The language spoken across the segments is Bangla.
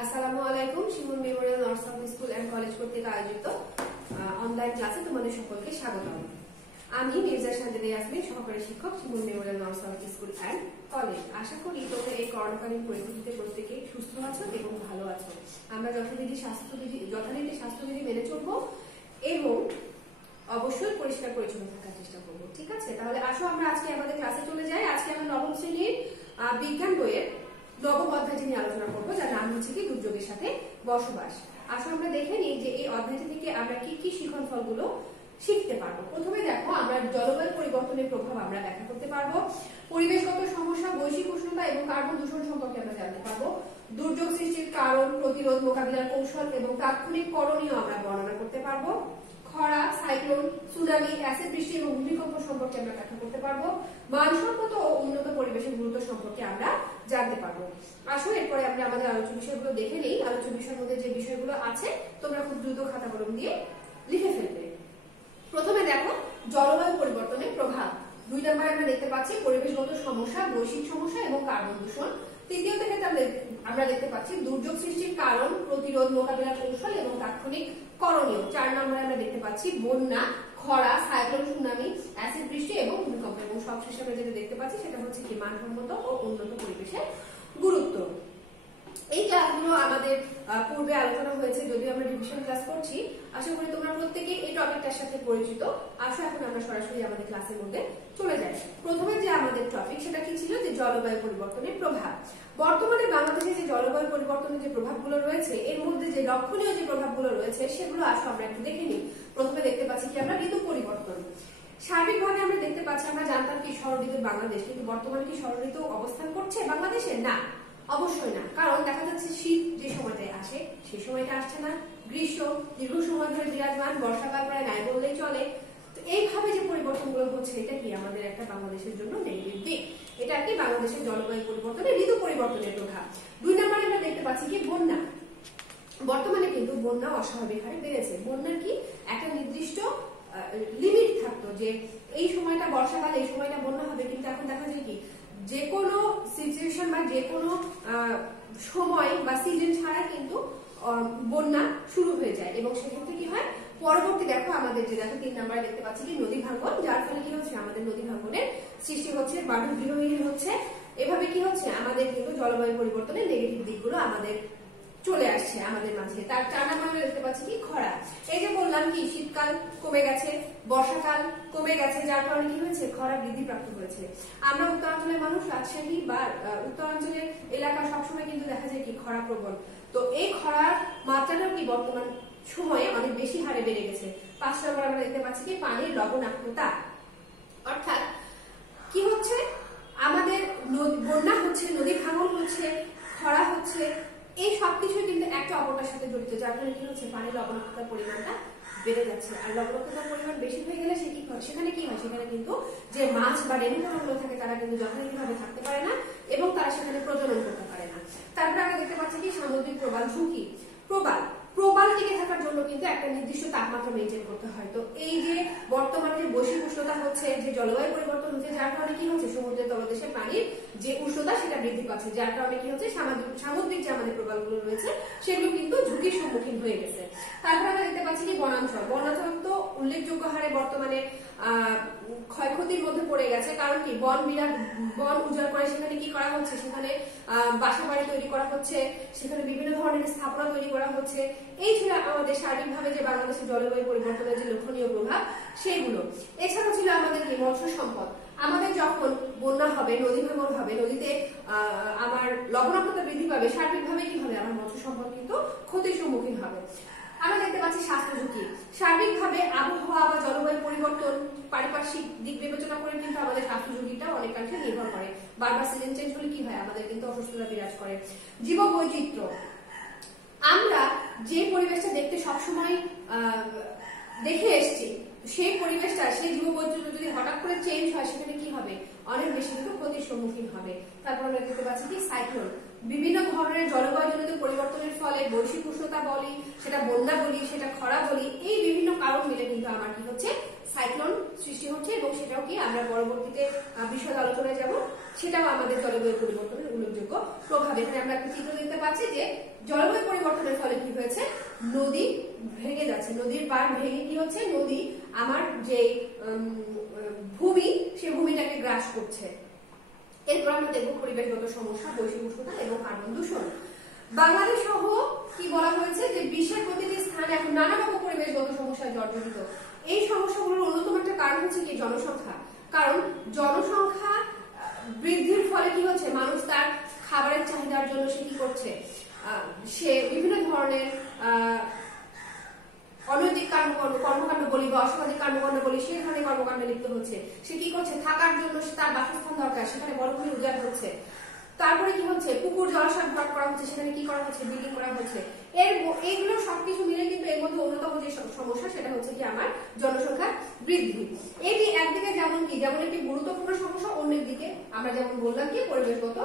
আসসালামু আলাইকুম। Shimul memorial north south school and college কর্তৃক আয়োজিত অনলাইন ক্লাসে তোমাদের সকলকে স্বাগতম। আমি মির্জা শান্তিনী ইয়াসমিন, সহকারী শিক্ষক, Shimul memorial north south school and college. আশা করি তোমরা এই করোনাকালীন পরিস্থিতিতে প্রত্যেকে সুস্থ আছো এবং ভালো আছো। আমরা যথারীতি স্বাস্থ্যবিধি মেনে চলবো এবং অবশ্যই পরিষ্কার পরিচ্ছন্ন থাকার চেষ্টা করবো। ঠিক আছে, তাহলে আসো আমরা আজকে আমাদের ক্লাসে চলে যাই। আজকে আমরা নবম শ্রেণীর বিজ্ঞান বইয়ের নবম অধ্যায়টি নিয়ে আলোচনা করবো, যার নাম হচ্ছে কি দুর্যোগের সাথে বসবাস। আসলে আমরা দেখে নিই যে এই অধ্যায়টি থেকে আমরা কি কি শিখন ফলগুলো শিখতে পারবো। প্রথমে দেখো, আমরা জলবায়ু পরিবর্তনের প্রভাব আমরা ব্যাখ্যা করতে পারবো, পরিবেশগত সমস্যা, বৈশ্বিক উষ্ণতা এবং কার্বন দূষণ সম্পর্কে আমরা জানতে পারবো, দুর্যোগ সৃষ্টির কারণ, প্রতিরোধ, মোকাবিলার কৌশল এবং তাৎক্ষণিক করণীয় আমরা বর্ণনা করতে পারবো, খরা, সাইক্লোন, সুনামি, অ্যাসিড বৃষ্টি এবং ভূমিকম্প সম্পর্কে আমরা ব্যাখ্যা করতে পারবো, মানসম্মত ও উন্নত পরিবেশের গুরুত্ব সম্পর্কে আমরা জানতে পারবো। আসো এরপরে আমরা আমাদের আলোচ্য বিষয়গুলো দেখে নিই। আলোচ্য বিষয়ের মধ্যে যে বিষয়গুলো আছে তোমরা খুব দ্রুত খাতা কলম দিয়ে লিখে ফেলবে। প্রথমে দেখো, জলবায়ু পরিবর্তনের প্রভাব। 2 নম্বরে আমরা দেখতে পাচ্ছি পরিবেশগত সমস্যা, বৈশ্বিক সমস্যা এবং কার্বন দূষণ। তৃতীয় থেকে আমরা দেখতে পাচ্ছি দুর্যোগ সৃষ্টির কারণ, প্রতিরোধ, মোকাবিলার কৌশল এবং তাৎক্ষণিক করণীয়। 4 নম্বরে আমরা দেখতে পাচ্ছি বন্যা, খরা, সাইক্লোন, সুনামি, অ্যাসিড বৃষ্টি এবং ভূমিকম্প। এবং সবশেষে আমরা যেটা দেখতে পাচ্ছি সেটা হচ্ছে কি মানসম্মত ও উন্নত পরিবেশের গুরুত্ব। এই ক্লাসগুলো আমাদের পূর্বে আলোচনা হয়েছে, যদিও আমরা রিভিশন ক্লাস করছি। আশা করি তোমরা প্রত্যেকেই এই টপিকটার সাথে পরিচিত। আসো এখন আমরা সরাসরি আমাদের ক্লাসের মধ্যে চলে যাই। প্রথমে যে আমাদের টপিক সেটা কি ছিল, যে জলবায়ু পরিবর্তনের প্রভাব। বর্তমানে বাংলাদেশে যে জলবায়ু পরিবর্তনের যে প্রভাবগুলো রয়েছে, এর মধ্যে যে লক্ষণীয় যে প্রভাবগুলো রয়েছে সেগুলো আসো আমরা একটু দেখে নিই। প্রথমে দেখতে পাচ্ছি কি আমরা ঋতু পরিবর্তন। সার্বিকভাবে আমরা দেখতে পাচ্ছি, আমরা জানতাম কি ষড়ঋতুর বাংলাদেশ, কিন্তু বর্তমানে কি ষড়ঋতু অবস্থান করছে বাংলাদেশে? না, অবশ্যই না। কারণ দেখা যাচ্ছে শীত যে সময়টায় আসে সেই সময়টা আসছে না, গ্রীষ্ম দীর্ঘ সময় ধরে বিরাজমান, বর্ষাকাল প্রায় নাই বললেই চলে। তো এইভাবে যে পরিবর্তনগুলো হচ্ছে, এটা কি আমাদের একটা বাংলাদেশের জন্য নেগেটিভ দিক। এটা কি বাংলাদেশের জলবায়ু পরিবর্তনে ঋতু পরিবর্তনের প্রভাব। 2 নম্বরে আমরা দেখতে পাচ্ছি কি বন্যা। বর্তমানে কিন্তু বন্যা অস্বাভাবিক হারে বেড়েছে। বন্যার কি একটা নির্দিষ্ট লিমিট থাকতো, যে এই সময়টা বর্ষাকাল, এই সময়টা বন্যা হবে, কিন্তু এখন দেখা যায় কি যে কোনো সিচুয়েশন বা যে কোনো সময় বা সিজন ছাড়া কিন্তু বন্যা শুরু হয়ে যায়। এবং সেক্ষেত্রে কি হয়, পরবর্তী দেখো আমাদের যে দেখো 3 নম্বরে দেখতে পাচ্ছি কি নদী ভাঙ্গন, যার ফলে কি হচ্ছে আমাদের নদী ভাঙ্গনের সৃষ্টি হচ্ছে, বায়ু গৃহহীন হচ্ছে। এভাবে কি হচ্ছে আমাদের কিন্তু জলবায়ু পরিবর্তনের নেগেটিভ দিকগুলো আমাদের চলে আসছে আমাদের মাঝে। তার 4 নম্বরে দেখতে পাচ্ছি কি খরা। এই যে বললাম কি শীতকাল কমে গেছে, বর্ষাকাল কমে গেছে, যার কারণে কি হয়েছে খরা বৃদ্ধি প্রাপ্ত হয়েছে। আমরা উত্তরাঞ্চলের মানুষ, রাজশাহী বা উত্তরাঞ্চলের এলাকা সবসময় কিন্তু দেখা যায় কি খরা প্রবল। তো এই খরার মাত্রাটাও কি বর্তমান সময়ে অনেক বেশি হারে বেড়ে গেছে। 5 নম্বরে আমরা দেখতে পাচ্ছি কি পানির লবণাক্ততা। অর্থাৎ কি হচ্ছে, আমাদের বন্যা হচ্ছে, নদী ভাঙন হচ্ছে, খরা হচ্ছে, এই সবকিছু কিন্তু একটা অপরটার সাথে জড়িত, যার ফলে কি হচ্ছে পানির লবণাক্ততার পরিমাণটা বেড়ে যাচ্ছে। আর লবণাক্ততার পরিমাণ বেশি হয়ে গেলে সেখানে কি হয়, সেখানে কিন্তু যে মাছ বা রেণুকণাগুলো থাকে তারা কিন্তু যথাযথভাবে থাকতে পারে না এবং তারা সেখানে প্রজনন করতে পারে না। তারপরে আমরা দেখতে পাচ্ছি কি সামুদ্রিক প্রবাল ঝুঁকি। প্রবাল টিকে থাকার জন্য কিন্তু একটা নির্দিষ্ট তাপমাত্রা মেনটেন করতে হয়। তো এই যে বর্তমানে যে বৈশ্বিক উষ্ণতা হচ্ছে, যে জলবায়ু পরিবর্তন হচ্ছে, যার কারণে কি হচ্ছে সমুদ্রের তলদেশের পানির যে উষ্ণতা সেটা বৃদ্ধি পাচ্ছে, যার কারণে কি হচ্ছে সামুদ্রিক যে আমাদের প্রবালগুলো রয়েছে সেগুলো কিন্তু ঝুঁকির সম্মুখীন হয়ে গেছে। তারপরে আমরা দেখতে পাচ্ছি কি বনাঞ্চল তো উল্লেখযোগ্য হারে বর্তমানে ক্ষয়ক্ষতির মধ্যে পড়ে গেছে। কারণ কি বন উজাড় করে সেখানে কি করা হচ্ছে, সেখানে বাসা বাড়ি তৈরি করা হচ্ছে, সেখানে বিভিন্ন ধরনের স্থাপনা তৈরি করা হচ্ছে। এই ছিল আমাদের সার্বিকভাবে যে বাংলাদেশের জলবায়ু পরিবর্তনের যে লক্ষণীয় প্রভাব সেগুলো। এছাড়া ছিল আমাদের কি মৎস্য সম্পদ। আমাদের যখন বন্যা হবে, নদী ভাঙন হবে, নদীতে আমার লবণাক্ততা বৃদ্ধি পাবে, সার্বিকভাবে কি হবে আমার মৎস্য সম্পদ কিন্তু ক্ষতির সম্মুখীন হবে। আমরা দেখতে পাচ্ছি স্বাস্থ্য ঝুঁকি। সার্বিকভাবে আবহাওয়া বা জলবায়ু পরিবর্তন, পারিপার্শ্বিক দিক বিবেচনা করে কিন্তু আমাদের স্বাস্থ্য ঝুঁকিটা অনেকাংশে নির্ভর করে। বারবার সিজন চেঞ্জ হলে কি হয়, আমাদের কিন্তু অসুস্থতা বিরাজ করে। জীববৈচিত্র্য, আমরা যে পরিবেশটা দেখতে সবসময় দেখে এসছি, সেই পরিবেশটা, সেই জীববৈচিত্র্য যদি হঠাৎ করে চেঞ্জ হয়, সেখানে কি হবে অনেক বেশি কিন্তু ক্ষতির সম্মুখীন হবে। তারপর আমরা দেখতে পাচ্ছি কি সাইক্লোন। বিভিন্ন ধরনের জলবায়ুজনিত পরিবর্তনের ফলে হয়, বৈশ্বিক উষ্ণতা বলি, সেটা বন্যা বলি, সেটা খরা বলি, এই বিভিন্ন কারণ মিলে কিন্তু আমার কি হচ্ছে সাইক্লোন সৃষ্টি হচ্ছে, এবং সেটাও কি আমরা পরবর্তীতে বিশদ আলোচনায় যাব, সেটাও আমাদের জলবায়ু পরিবর্তনের উল্লেখযোগ্য প্রভাব। এখানে আমরা একটা চিত্র দেখতে পাচ্ছি যে জলবায়ু পরিবর্তনের ফলে কি হয়েছে, নদী ভেঙে যাচ্ছে, নদীর পাড় ভেঙে কি হচ্ছে, নদী আমার যে ভূমি সে ভূমিটাকে গ্রাস করছে। এরপর আমরা দেখবো পরিবেশগত সমস্যা, বৈশ্বিক উষ্ণতা এবং কার্বন দূষণ। বাংলাদেশ সহ কি বলা হয়েছে যে বিশ্বের প্রতিটি স্থানে এখন নানা রকম পরিবেশগত সমস্যায় জর্জরিত। এই সমস্যাগুলোর অন্যতম একটা কারণ হচ্ছে কি জনসংখ্যা। কারণ জনসংখ্যা বৃদ্ধির ফলে কি হচ্ছে, মানুষ তার খাবারের চাহিদার জন্য সে কি করছে, সে বিভিন্ন ধরনের অনৈতিক কর্মকাণ্ড বলি বা অসামাজিক কর্মকাণ্ড বলি, সেই ধরনের কর্মকাণ্ডে লিপ্ত হচ্ছে। সে কি করছে, থাকার জন্য তার বাসস্থান দরকার, সেখানে বড় করে উজাড় হচ্ছে। তারপরে কি হচ্ছে, পুকুর জলাশয় ভরাট করা হচ্ছে, সেখানে কি করা হচ্ছে, বিল্ডিং করা হচ্ছে। এইগুলো সবকিছু মিলে কিন্তু এর মধ্যে অন্যতম যে সমস্যা সেটা হচ্ছে কি আমার জনসংখ্যা বৃদ্ধি। এটি একদিকে যেমন একটি গুরুত্বপূর্ণ সমস্যা, অন্যের দিকে আমরা যেমন বললাম কি পরিবেশগত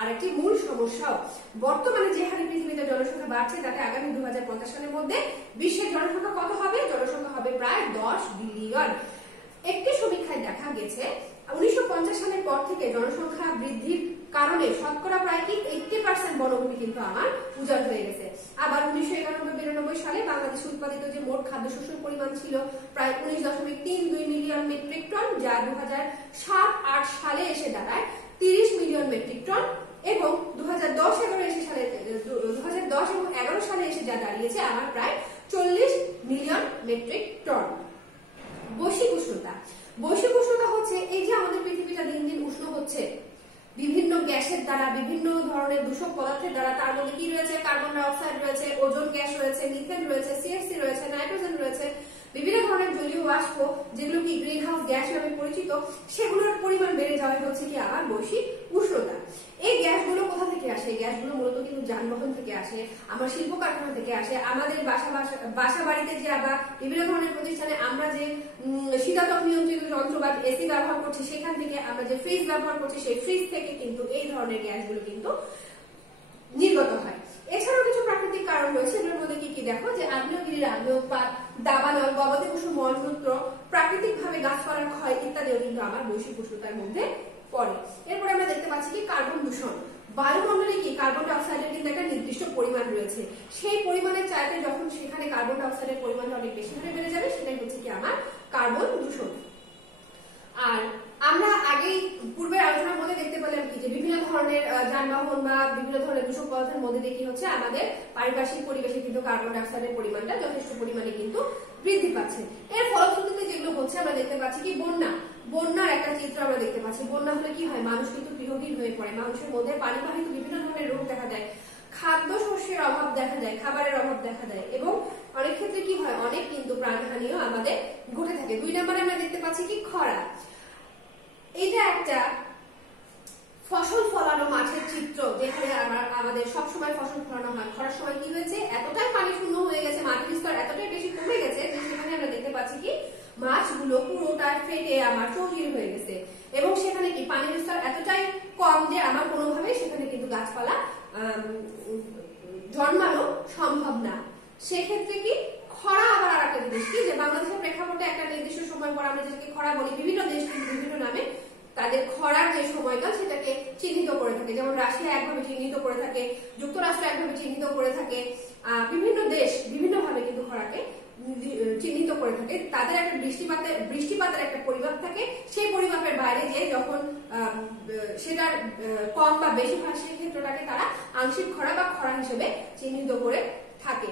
আরেকটি মূল সমস্যাও। বর্তমানে যে হারে পৃথিবীতে জনসংখ্যা বাড়ছে তাতে আগামী 2050 সালের মধ্যে বিশ্বের জনসংখ্যা কত হবে, জনসংখ্যা হবে প্রায় 10 বিলিয়ন। একটি সমীক্ষায় দেখা গেছে 1950 সালের পর থেকে জনসংখ্যা বৃদ্ধির কারণে শতকরা প্রায় কি 80% বনভূমি কিন্তু আমার উজাড় হয়ে গেছে। আবার 1991-92 সালে বাংলাদেশে উৎপাদিত যে মোট খাদ্যশস্যের পরিমাণ ছিল প্রায় 19.32 মিলিয়ন মেট্রিক টন, যা 2007-08 সালে এসে দাঁড়ায় 30 মিলিয়ন মেট্রিক টন, এবং 2010-11 সালে এসে যা দাঁড়িয়েছে আমার প্রায় 40 মিলিয়ন মেট্রিক টন। বৈশ্বিক উষ্ণতা হচ্ছে এই যে আমাদের পৃথিবীটা দিন দিন উষ্ণ হচ্ছে বিভিন্ন গ্যাসের দ্বারা, বিভিন্ন ধরনের দূষক পদার্থের দ্বারা। তার মধ্যে কি রয়েছে, কার্বন ডাই অক্সাইড রয়েছে, ওজোন গ্যাস রয়েছে, মিথেন রয়েছে, সিএফসি রয়েছে, নাইট্রোজেন রয়েছে, বিভিন্ন ধরনের জলীয় বাষ্প যেগুলো কি গ্রিন হাউস গ্যাস নামে পরিচিত, সেগুলোর পরিমাণ বেড়ে যাওয়া হচ্ছে কি আমার বৈশ্বিক উষ্ণতা। এই গ্যাসগুলো কোথা থেকে আসে, গ্যাসগুলো মূলত কিন্তু যানবাহন থেকে আসে, আমার শিল্প কারখানা থেকে আসে, আমাদের বাসা বাড়িতে যে আবার বিভিন্ন ধরনের প্রতিষ্ঠানে আমরা যে শীতাতপ নিয়ন্ত্রিত যন্ত্র বা এসি ব্যবহার করছি, সেখান থেকে আমরা যে ফ্রিজ ব্যবহার করছি, সেই ফ্রিজ থেকে কিন্তু এই ধরনের গ্যাসগুলো কিন্তু নির্গত হয়। এছাড়াও কিছু প্রাকৃতিক কারণ রয়েছে, এগুলোর মধ্যে কি কি দেখো, যে আগ্নেয়গিরির আগ্নেয়োৎপাত, দাবানল, গবাদি পশু মলমূত্র, প্রাকৃতিক ভাবে গাছপালার ক্ষয় ইত্যাদিও কিন্তু আমার বৈশ্বিক উষ্ণতার মধ্যে পড়ে। এরপরে আমরা দেখতে পাচ্ছি কি কার্বন দূষণ। বায়ুমণ্ডলে কি কার্বন ডাই অক্সাইডের কিন্তু একটা নির্দিষ্ট পরিমাণ রয়েছে, সেই পরিমাণের চাইতে যখন সেখানে কার্বন ডাই অক্সাইডের পরিমাণটা অনেক বেশি হারে বেড়ে যাবে, সেটাই হচ্ছে কি আমার কার্বন দূষণ। আর আমরা আগেই পূর্বের আলোচনার মধ্যে দেখতে পেলাম কি যে বিভিন্ন ধরনের যানবাহন বা বিভিন্ন ধরনের দূষক পদার্থের মধ্যে দিয়ে কি হচ্ছে, আমাদের পারিপার্শ্বিক পরিবেশে কিন্তু কার্বন ডাই অক্সাইডের পরিমাণটা যথেষ্ট পরিমাণে কিন্তু বৃদ্ধি পাচ্ছে। এর ফলশ্রুতিতে যেগুলো হচ্ছে আমরা দেখতে পাচ্ছি কি বন্যার একটা চিত্র আমরা দেখতে পাচ্ছি। বন্যা হলে কি হয়, মানুষ কিন্তু গৃহহীন হয়ে পড়ে, মানুষের মধ্যে পানিবাহিত বিভিন্ন ধরনের রোগ দেখা দেয়, খাদ্য শস্যের অভাব দেখা যায়, খাবারের অভাব দেখা দেয়, এবং অনেক ক্ষেত্রে কি হয়, অনেক কিন্তু প্রাণহানিও আমাদের ঘটে থাকে। 2 নম্বরে আমরা দেখতে পাচ্ছি কি খরা। এটা একটা ফসল ফলানো মাঠের চিত্র, যেখানে আমাদের সবসময় ফসল ফলানো হয়। খরার সময় কি হয়েছে, এতটাই পানি শূন্য হয়ে গেছে, মাটির স্তর এতটাই বেশি কমে গেছে যে সেখানে আমরা দেখতে পাচ্ছি কি মাছগুলো পুরোটা ফেটে আমার চৌচির হয়ে গেছে, এবং সেখানে কি পানির স্তর এতটাই কম যে আমার কোনোভাবেই সেখানে কিন্তু গাছপালা জন্মানো সম্ভব না। সেক্ষেত্রে কি খরা আবার আর একটা জিনিস কি, যে বাংলাদেশের প্রেক্ষাপটে একটা নির্দিষ্ট সময় পর আমরা যেটাকে খরা বলি, বিভিন্ন দেশ কিন্তু বিভিন্ন নামে তাদের খরার যে সময়কাল সেটাকে চিহ্নিত করে থাকে। যেমন রাশিয়া একভাবে চিহ্নিত করে থাকে, যুক্তরাষ্ট্র একভাবে চিহ্নিত করে থাকে, বিভিন্ন দেশ বিভিন্ন ভাবে কিন্তু খরাকে চিহ্নিত করে থাকে। তাদের একটা বৃষ্টিপাতের একটা পরিমাপ থাকে, সেই পরিমাপের বাইরে যে যখন সেটার কম বা বেশি হয়, সেই ক্ষেত্রটাকে তারা আংশিক খরা বা খরা হিসেবে চিহ্নিত করে থাকে।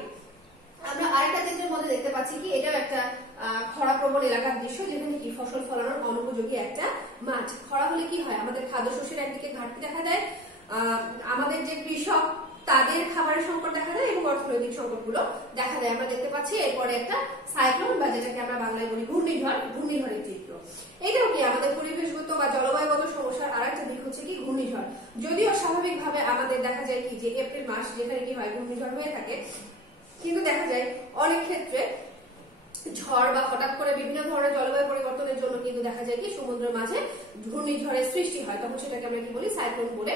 আমরা আরেকটা চিত্রের মধ্যে দেখতে পাচ্ছি কি এটাও একটা খরা প্রবণ এলাকার দৃশ্য, যেখানে কি ফসল ফলানোর অনুপযোগী একটা মাঠ। খরা হলে কি হয়, আমাদের খাদ্যশস্যের একদিকে ঘাটতি দেখা দেয়, আমাদের যে কৃষক তাদের খাবারের সংকট দেখা যায়, এবং অর্থনৈতিক সংকট গুলো দেখা দেয়। আমরা দেখতে পাচ্ছি এরপরে একটা সাইক্লোন বা যেটাকে আমরা বাংলায় বলি ঘূর্ণিঝড়ের চিত্র। এটাও কি আমাদের পরিবেশগত বা জলবায়ুগত সমস্যার আর একটা দিক হচ্ছে কি ঘূর্ণিঝড়। যদিও স্বাভাবিকভাবে আমাদের দেখা যায় কি যে এপ্রিল মাস যেখানে কি হয় ঘূর্ণিঝড় হয়ে থাকে, কিন্তু দেখা যায় অনেক ক্ষেত্রে ঝড় বা হঠাৎ করে বিভিন্ন ধরনের জলবায়ু পরিবর্তনের জন্য কিন্তু দেখা যায় কি সমুদ্রের মাঝে ঘূর্ণিঝড়ের সৃষ্টি হয়, তখন সেটাকে আমরা কি বলি সাইক্লোন বলে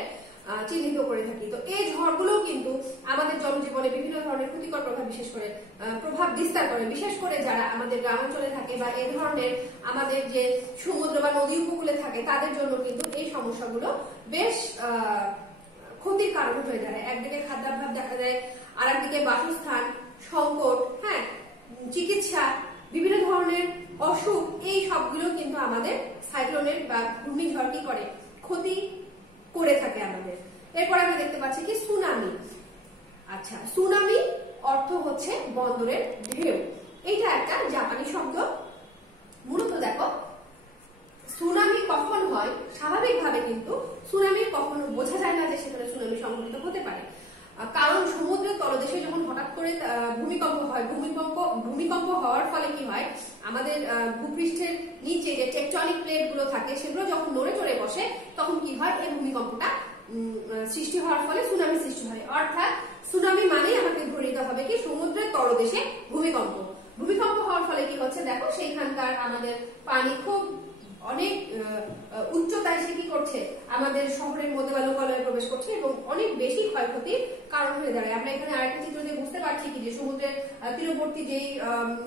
চিহ্নিত করে থাকি। তো এই ঝড়গুলো কিন্তু আমাদের জনজীবনে বিভিন্ন বিশেষ করে প্রভাব বিস্তার করে, বিশেষ করে যারা আমাদের গ্রামাঞ্চলে থাকে বা এই ধরনের আমাদের যে সমুদ্র বা নদী উপকূলে থাকে তাদের জন্য কিন্তু এই সমস্যাগুলো বেশ ক্ষতির কারণ হয়ে দাঁড়ায়। একদিকে খাদ্যাভাব দেখা যায়, আর একদিকে বাসস্থান সংকট, হ্যাঁ, চিকিৎসা, বিভিন্ন ধরনের অসুখ, এই সবগুলো কিন্তু আমাদের সাইক্লোনের বা ঘূর্ণিঝড় কি করে, ক্ষতি করে থাকে আমাদের। এরপর আমরা দেখতে পাচ্ছি কি সুনামি। আচ্ছা, সুনামি অর্থ হচ্ছে বন্দরের ঢেউ। এইটা একটা জাপানি শব্দ। মূলত দেখো সুনামি কখন হয়, স্বাভাবিকভাবে কিন্তু সুনামি কখনো বোঝা যায় না যে সেখানে সুনামি সংঘটিত হতে পারে, কারণ সমুদ্রের তলদেশে যখন হঠাৎ করে ভূমিকম্প হয়, ভূমিকম্প হওয়ার ফলে কি হয়, আমাদের ভূপৃষ্ঠের নিচে যে টেকটনিক প্লেট গুলো থাকে সেগুলো যখন নড়ে চড়ে বসে তখন কি হয়, এই ভূমিকম্পটা সৃষ্টি হওয়ার ফলে সুনামি সৃষ্টি হয়। অর্থাৎ সুনামি মানেই আমাকে ধরে নিতে হবে কি সমুদ্রের তলদেশে ভূমিকম্প। ভূমিকম্প হওয়ার ফলে কি হচ্ছে দেখো, সেইখানকার আমাদের পানি খুব অনেক উচ্চতায় সে কি করছে, আমাদের শহরের মধ্যে বা লোকালয়ে প্রবেশ করছে এবং অনেক বেশি ক্ষয়ক্ষতির কারণ হয়ে দাঁড়ায়। আমরা এখানে আরেকটা চিত্র দিয়ে বুঝতে পারছি কি যে সমুদ্রের তীরবর্তী যেই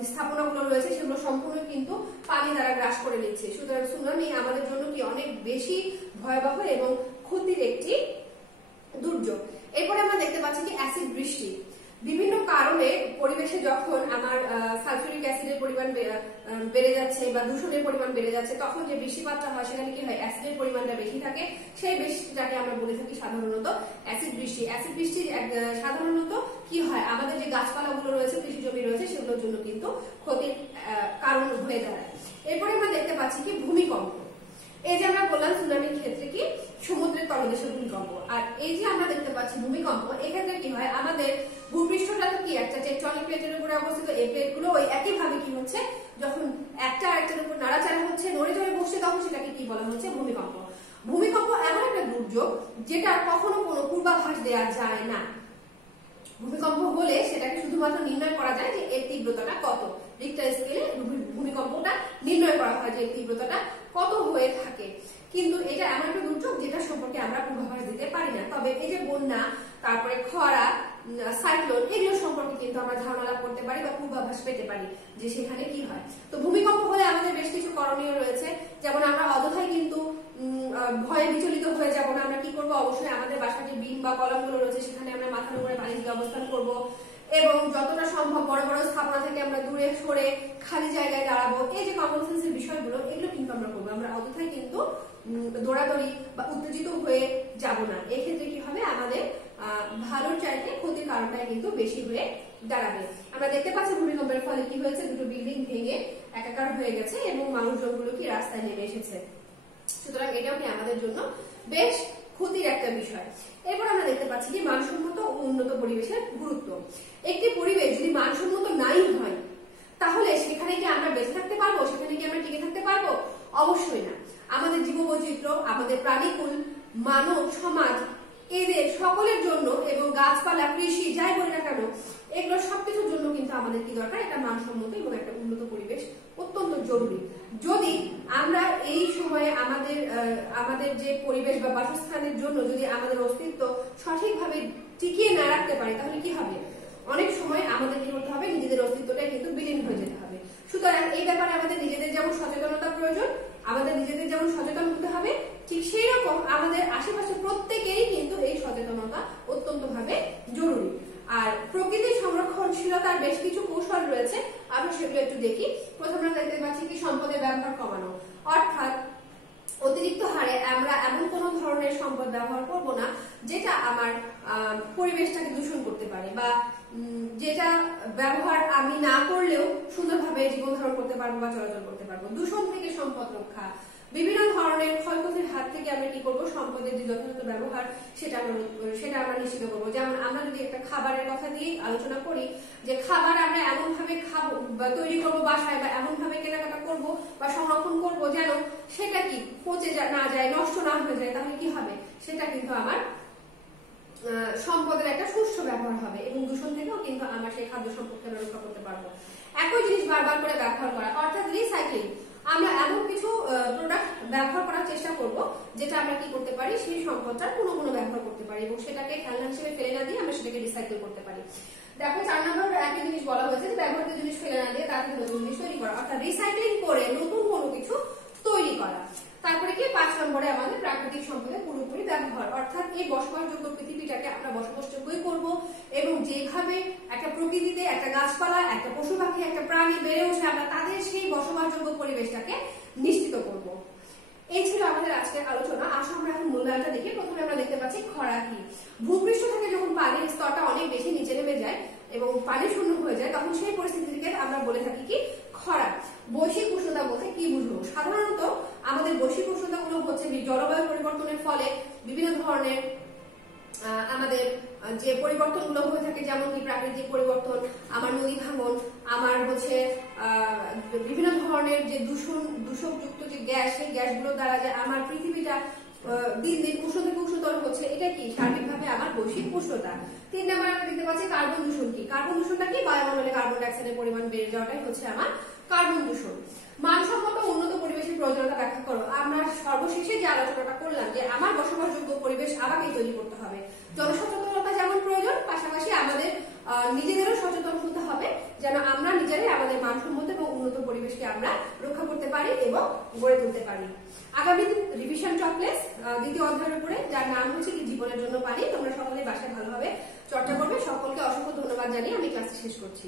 স্থাপনাগুলো রয়েছে সেগুলো সম্পূর্ণ কিন্তু পানি দ্বারা গ্রাস করে নিচ্ছে। সুতরাং সুনামি আমাদের জন্য কি অনেক বেশি ভয়াবহ এবং ক্ষতির একটি দুর্যোগ। এরপরে আমরা দেখতে পাচ্ছি কি অ্যাসিড বৃষ্টি। বিভিন্ন কারণে পরিবেশে যখন আমার সালফিউরিক অ্যাসিডের পরিমাণ বেড়ে যাচ্ছে বা দূষণের পরিমাণ বেড়ে যাচ্ছে, তখন যে বৃষ্টিপাতটা হয় সেখানে কি হয়, অ্যাসিডের পরিমাণটা বেশি থাকে। সেই বৃষ্টিটাকে আমরা বলে থাকি সাধারণত অ্যাসিড বৃষ্টি। অ্যাসিড বৃষ্টি সাধারণত কি হয়, আমাদের যে গাছপালাগুলো রয়েছে, কৃষি জমি রয়েছে, সেগুলোর জন্য কিন্তু ক্ষতির কারণ হয়ে দাঁড়ায়। এরপরে আমরা দেখতে পাচ্ছি কি ভূমিকম্প। এই যে আমরা বললাম সুনামির ক্ষেত্রে কি সমুদ্রের তলদেশে ভূমিকম্প, আর এই যে আমরা দেখতে পাচ্ছি ভূমিকম্প, এক্ষেত্রে কি হয়, আমাদের ভূপৃষ্ঠটা তো কি একটা টেকটনিক প্লেটের উপরে অবস্থিত। এই প্লেটগুলো ওই একইভাবে কি হচ্ছে, যখন একটা আরেকটার উপর নাড়াচাড়া হচ্ছে, নড়ে চড়ে বসছে, তখন সেটাকে কি বলা হচ্ছে, ভূমিকম্প। ভূমিকম্প এমন একটা দুর্যোগ যেটা কখনো কোনো পূর্বাভাস দেওয়া যায় না। ভূমিকম্প হলে সেটাকে শুধুমাত্র নির্ণয় করা যায় যে এর তীব্রতাটা কত। রিক্টার স্কেলে ভূমিকম্পটা নির্ণয় করা হয় যে এর তীব্রতাটা কত হয়ে থাকে, কিন্তু এটা এমন একটা দুর্যোগ যেটা সম্পর্কে আমরা পূর্বাভাস দিতে পারি না। তবে এই যে বন্যা, তারপরে খরা, সাইক্লোন, এগুলো সম্পর্কে কিন্তু আমরা ধারণা লাভ করতে পারি বা পূর্বাভাস পেতে পারি যে সেখানে কি হয়। তো ভূমিকম্প হলে আমাদের বেশ কিছু করণীয় রয়েছে, যেমন আমরা অযথাই কিন্তু ভয়ে বিচলিত হয়ে যাব না। আমরা কি করবো, অবশ্যই আমাদের বাসার যে বিম বা কলামগুলো রয়েছে সেখানে আমরা মাথার উপরে পানি দিয়ে অবস্থান করব এবং যতটা সম্ভব বড় বড় স্থাপনা থেকে আমরা দূরে সরে খালি জায়গায় দাঁড়াবো। এই যে কমন সেন্সের বিষয়গুলো, এগুলো কিন্তু আমরা করবো। আমরা অযথাই কিন্তু দৌড়াদৌড়ি বা উত্তেজিত হয়ে যাব না। এক্ষেত্রে কি হবে, আমাদের ভালোর চাইতে ক্ষতির কারণটাই কিন্তু বেশি হয়ে দাঁড়াবে। আমরা দেখতে পাচ্ছি ভূমিকম্পের ফলে কি হয়েছে, দুটো বিল্ডিং ভেঙে একাকার হয়ে গেছে এবং মানুষজনগুলো কি রাস্তায় নেমে এসেছে। সুতরাং এটাও কি আমাদের জন্য বেশ ক্ষতির একটা বিষয়। এরপর আমরা দেখতে পাচ্ছি যে মানসম্মত ও উন্নত পরিবেশের গুরুত্ব। একটি পরিবেশ যদি মানসম্মত নাই হয় তাহলে সেখানে কি আমরা বেঁচে থাকতে পারবো, সেখানে কি আমরা টিকে থাকতে পারবো? অবশ্যই না। আমাদের জীববৈচিত্র্য, আমাদের প্রাণীকুল, মানব সমাজ, এদের সকলের জন্য এবং গাছপালা, কৃষি, যাই বলি না কেন, এগুলো সবকিছুর জন্য কিন্তু আমাদের কি দরকার, একটা মানসম্মত এবং একটা উন্নত পরিবেশ অত্যন্ত জরুরি। যদি আমরা এই সময়ে আমাদের যে পরিবেশ বা বাসস্থানের জন্য যদি আমাদের অস্তিত্ব সঠিকভাবে টিকিয়ে না রাখতে পারি, তাহলে কি হবে, অনেক সময় আমাদের কি করতে হবে, নিজেদের অস্তিত্বটা কিন্তু বিলীন হয়ে যেতে হবে। সুতরাং এই ব্যাপারে আমাদের নিজেদের যেমন সচেতনতা প্রয়োজন, আমাদের নিজেদের যেমন সচেতন হতে হবে, ঠিক সেই রকম আমাদের আশেপাশে প্রত্যেকেরই কিন্তু এই সচেতনতা অত্যন্ত ভাবে জরুরি। আর প্রকৃতির সংরক্ষণশীলতার বেশ কিছু কৌশল রয়েছে, আমরা সেগুলো একটু দেখি। প্রথমে দেখতে পাচ্ছি কি সম্পদের ব্যবহার কমানো, অর্থাৎ অতিরিক্ত হারে আমরা এমন কোন ধরনের সম্পদ ব্যবহার করব না যেটা আমার পরিবেশটাকে দূষণ করতে পারে, বা যেটা ব্যবহার আমি না করলেও সুন্দরভাবে জীবন ধারণ করতে পারবো বা চলাচল করতে পারবো। দূষণ থেকে সম্পদ রক্ষা, বিভিন্ন ধরনের ক্ষয়ক্ষতির হাত থেকে আমরা কি করবো, সম্পদের যে যথাযথ ব্যবহার সেটা আমরা নিশ্চিত করবো। যেমন আমরা যদি একটা খাবারের কথা দিয়ে আলোচনা করি, যে খাবার আমরা এমন ভাবে খাবো বা তৈরি করবো বাসায়, বা এমন ভাবে কেনাকাটা করবো বা সংরক্ষণ করবো যেন সেটা কি পচে না যায়, নষ্ট না হয়ে যায়, তাহলে কি হবে, সেটা কিন্তু আমার সম্পদের একটা সুষ্ঠু ব্যবহার হবে এবং দূষণ থেকেও কিন্তু আমরা সেই খাদ্য সম্পদকে রক্ষা করতে পারবো। একই জিনিস বারবার করে ব্যবহার করা, অর্থাৎ রিসাইক্লিং। আমরা এমন কিছু প্রোডাক্ট ব্যবহার করার চেষ্টা করব যেটা আমরা কি করতে পারি, সেই সম্পদটার পুনঃ ব্যবহার করতে পারি এবং সেটাকে খেলনা হিসেবে ফেলে না দিয়ে আমরা সেটাকে রিসাইকেল করতে পারি। দেখো 4 নম্বর একটা জিনিস বলা হয়েছে যে ব্যবহৃত জিনিস ফেলে না দিয়ে তার থেকে নতুন জিনিস তৈরি করা, অর্থাৎ রিসাইক্লিং করে নতুন কোনো কিছু তৈরি করা। তারপরে কি 5 নম্বরে আমাদের প্রাকৃতিক সম্পদের পুরোপুরি ব্যবহার, অর্থাৎ এই বসবাসযোগ্য পৃথিবীটাকে আমরা বসবাসযোগ্যই করব এবং যেভাবে একটা প্রকৃতিতে একটা গাছপালা, একটা পশু পাখি, একটা প্রাণী বেড়ে ওঠে আমরা তাদের সেই বসবাসযোগ্য পরিবেশটাকে নিশ্চিত করব। এই ছিল আমাদের আজকের আলোচনা। আসো আমরা এখন মূল্যায়নটা দেখি। প্রথমে আমরা দেখতে পাচ্ছি খরা কি। ভূপৃষ্ঠ থেকে যখন পানির স্তরটা অনেক বেশি নিচে নেমে যায় এবং পানি শূন্য হয়ে যায় তখন সেই পরিস্থিতিকে আমরা বলে থাকি কি খরা। বৈশ্বিক উষ্ণতা বলতে কি বুঝবো? সাধারণত আমাদের বৈশ্বিক উষ্ণতা গুলো হচ্ছে জলবায়ু পরিবর্তনের ফলে বিভিন্ন ধরনের আমাদের যে পরিবর্তনগুলো হয়ে থাকে, যেমন কি প্রাকৃতিক পরিবর্তন, আমার নদী ভাঙন, আমার হচ্ছে বিভিন্ন ধরনের যে দূষকযুক্ত যে গ্যাস, সেই গ্যাসগুলো দ্বারা যে আমার পৃথিবীটা দিন দিন উষ্ণ থেকে উষ্ণতর হচ্ছে, এটা কি সার্বিকভাবে আমার বৈশ্বিক উষ্ণতা। 3 নম্বর আমরা দেখতে পাচ্ছি কার্বন দূষণ কি। কার্বন দূষণটা কি? বায়ুমণ্ডলে কার্বন ডাইঅক্সাইডের পরিমাণ বেড়ে যাওয়াটাই হচ্ছে আমার কার্বন দূষণ। মানসম্মত উন্নত পরিবেশের প্রয়োজনীয়তা ব্যাখ্যা করো। আমরা সর্বশেষে যে আলোচনাটা করলাম যে আমার বসবাসযোগ্য পরিবেশ আমাকেই তৈরি করতে হবে। জনসচেতনতা যেমন প্রয়োজন, পাশাপাশি আমাদের নিজেদেরও সচেতন হতে হবে যেন আমরা নিজেরাই আমাদের মানসম্মত এবং উন্নত পরিবেশকে আমরা রক্ষা করতে পারি এবং গড়ে তুলতে পারি। আগামী দিন রিভিশন চকলেস 2য় অধ্যায়ের উপরে, যার নাম হচ্ছে কি জীবনের জন্য পানি। তোমরা সকলে বাসায় ভালোভাবে চর্চা করবে। সকলকে অসংখ্য ধন্যবাদ জানিয়ে আমি ক্লাস শেষ করছি।